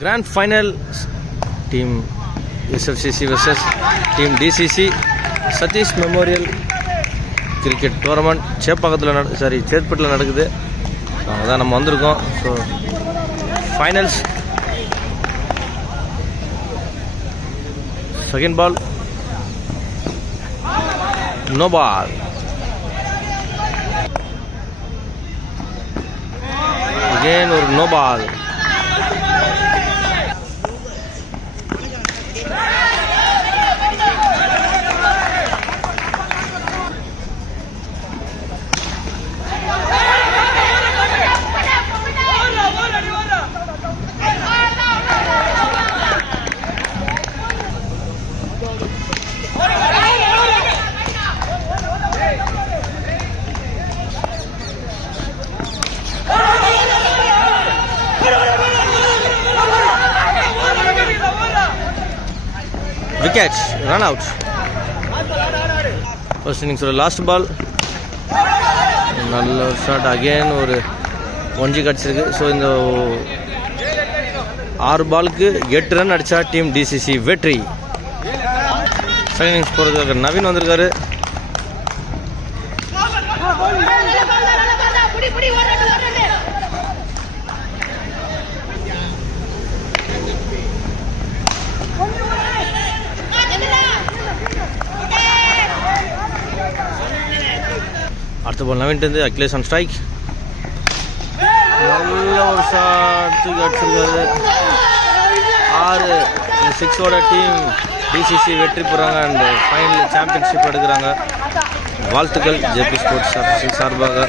Grand final team SFCC versus team DCC Satish Memorial Cricket Tournament சேத்பட்டில் நடக்குது. அதான் நம்ம வந்திருக்கோம். So finals second ball no ball. Again ஒரு no ball. Wicket, run out. First innings last ball. நல்ல shot. Again ஒரு 1G கிடச்சிருக்கு. So இந்த 6 பாலுக்கு 8 ரன் அடித்தா டீம் டிசிசி வெற்றி. செகண்ட் இன்னிங்ஸ் போகிறதுக்காக நவீன் வந்திருக்காரு. அடுத்த பால் நவீன்ட்டு அகிலேஷ் ஆன் ஸ்ட்ரைக். நல்ல ஒரு ஷாட் தூக்கி அடிச்சிருக்காரு. 6-6ஓட டீம் டிசிசி வெற்றி போகிறாங்க. அண்ட் ஃபைனல் சாம்பியன்ஷிப் எடுக்கிறாங்க. வாழ்த்துக்கள் ஜேபி ஸ்போர்ட்ஸ் சார்பாக.